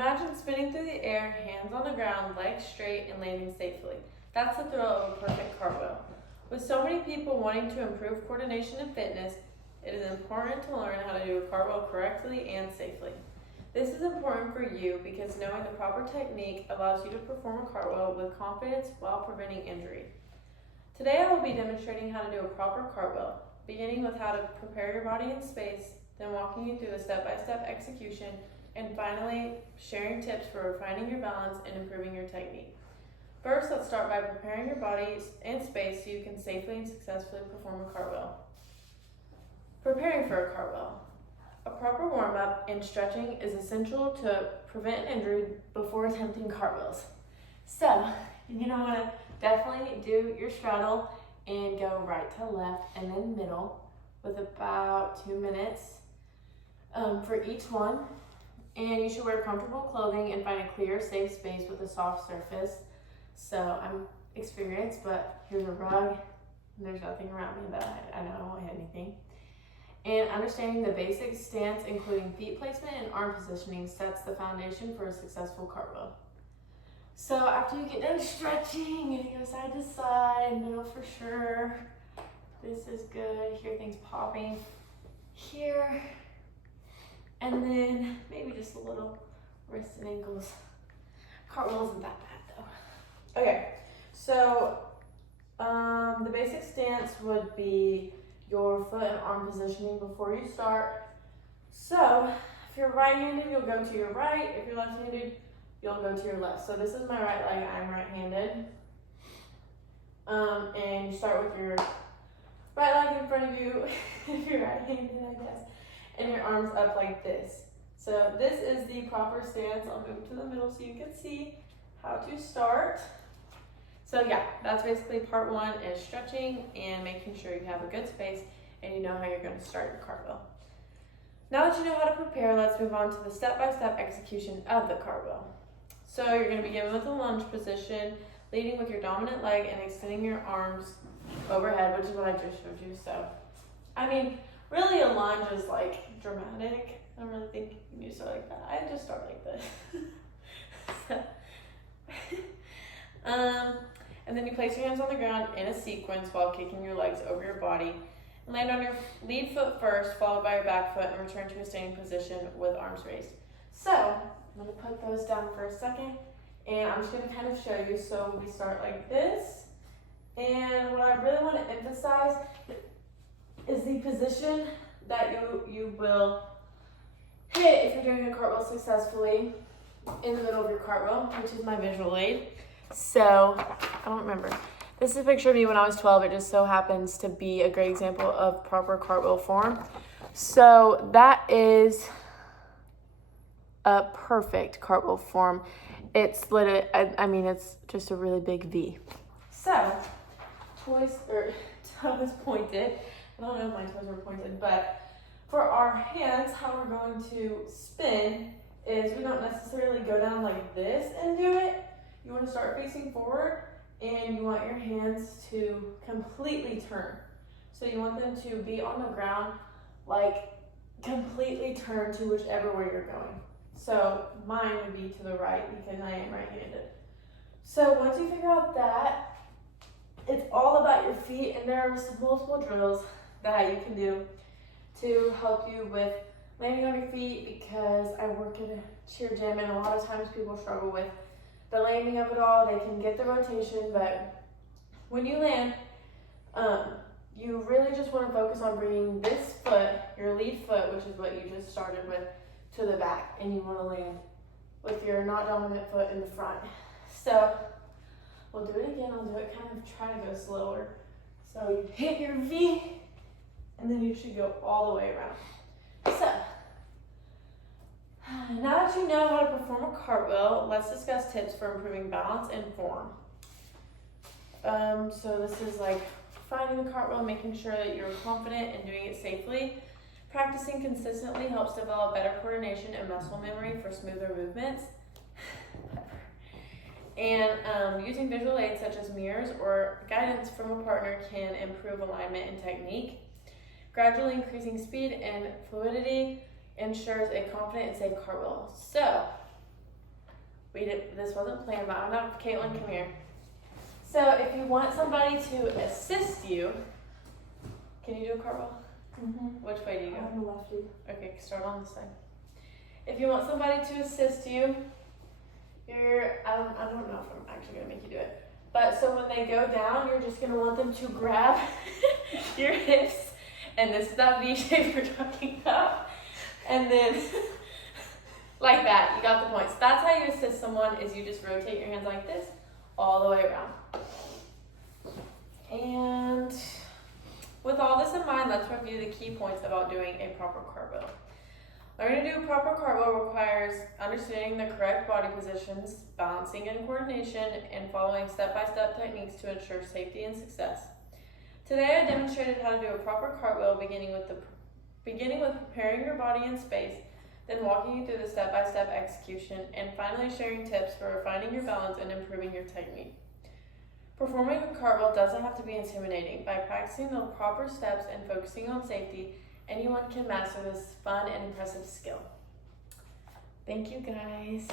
Imagine spinning through the air, hands on the ground, legs straight, and landing safely. That's the thrill of a perfect cartwheel. With so many people wanting to improve coordination and fitness, it is important to learn how to do a cartwheel correctly and safely. This is important for you because knowing the proper technique allows you to perform a cartwheel with confidence while preventing injury. Today I will be demonstrating how to do a proper cartwheel, beginning with how to prepare your body in space, then walking you through the step-by-step execution, and finally sharing tips for refining your balance and improving your technique. First, let's start by preparing your body in space so you can safely and successfully perform a cartwheel. Preparing for a cartwheel. A proper warm-up and stretching is essential to prevent injury before attempting cartwheels. So, you're going to want to definitely do your straddle and go right to left and then middle with about 2 minutes for each one. And you should wear comfortable clothing and find a clear, safe space with a soft surface. So I'm experienced, but here's a rug. And there's nothing around me that I know I won't hit anything. And understanding the basic stance, including feet placement and arm positioning, sets the foundation for a successful cartwheel. So after you get done stretching, you're gonna go side to side, middle for sure. This is good. Hear things popping here. And then maybe just a little wrists and ankles. Cartwheel isn't that bad though. Okay, so the basic stance would be your foot and arm positioning before you start. So if you're right-handed, you'll go to your right. If you're left-handed, you'll go to your left. So this is my right leg, I'm right-handed. And you start with your right leg in front of you, if you're right-handed, I guess, and your arms up like this. So this is the proper stance. I'll move to the middle so you can see how to start. So yeah, that's basically part one, is stretching and making sure you have a good space and you know how you're going to start your cartwheel. Now that you know how to prepare, let's move on to the step-by-step execution of the cartwheel. So you're going to begin with a lunge position, leading with your dominant leg and extending your arms overhead, which is what I just showed you. So, I mean, really a lunge is like dramatic. I don't really think you can do start like that. I just start like this. And then you place your hands on the ground in a sequence while kicking your legs over your body. And land on your lead foot first, followed by your back foot, and return to a standing position with arms raised. So, I'm going to put those down for a second, and I'm just going to kind of show you. So we start like this, and what I really want to emphasize is the position that you will hit if you're doing a cartwheel successfully in the middle of your cartwheel, which is my visual aid. So, I don't remember. This is a picture of me when I was 12. It just so happens to be a great example of proper cartwheel form. So, that is a perfect cartwheel form. It's literally, it's just a really big V. So, toes pointed. I don't know if my toes were pointed, but for our hands, how we're going to spin is we don't necessarily go down like this and do it. You want to start facing forward, and you want your hands to completely turn. So you want them to be on the ground, like completely turn to whichever way you're going. So mine would be to the right because I am right-handed. So once you figure out that, it's all about your feet, and there are some multiple drills that you can do to help you with landing on your feet, because I work in a cheer gym and a lot of times people struggle with the landing of it all. They can get the rotation, but when you land, you really just want to focus on bringing this foot, your lead foot, which is what you just started with, to the back, and you want to land with your not dominant foot in the front. So we'll do it again. I'll do it kind of try to go slower. So you hit your V, and then you should go all the way around. So now that you know how to perform a cartwheel, let's discuss tips for improving balance and form. So this is like finding the cartwheel, making sure that you're confident in doing it safely. Practicing consistently helps develop better coordination and muscle memory for smoother movements. And using visual aids such as mirrors or guidance from a partner can improve alignment and technique. Gradually increasing speed and fluidity ensures a confident and safe cartwheel. So, This wasn't planned, but I'm not. Caitlin, come here. So if you want somebody to assist you, can you do a cartwheel? Mm-hmm. Which way do you go? I'm a lefty. Okay, start on this side. If you want somebody to assist you, I don't know if I'm actually gonna make you do it. But so when they go down, you're just gonna want them to grab your hips, and this is that V shape we're talking about. And then like that, you got the point. So that's how you assist someone, is you just rotate your hands like this all the way around. And with all this in mind, let's review the key points about doing a proper cartwheel. Learning to do a proper cartwheel requires understanding the correct body positions, balancing and coordination, and following step-by-step techniques to ensure safety and success. Today I demonstrated how to do a proper cartwheel beginning with preparing your body in space, then walking you through the step-by-step execution, and finally sharing tips for refining your balance and improving your technique. Performing a cartwheel doesn't have to be intimidating. By practicing the proper steps and focusing on safety, anyone can master this fun and impressive skill. Thank you, guys.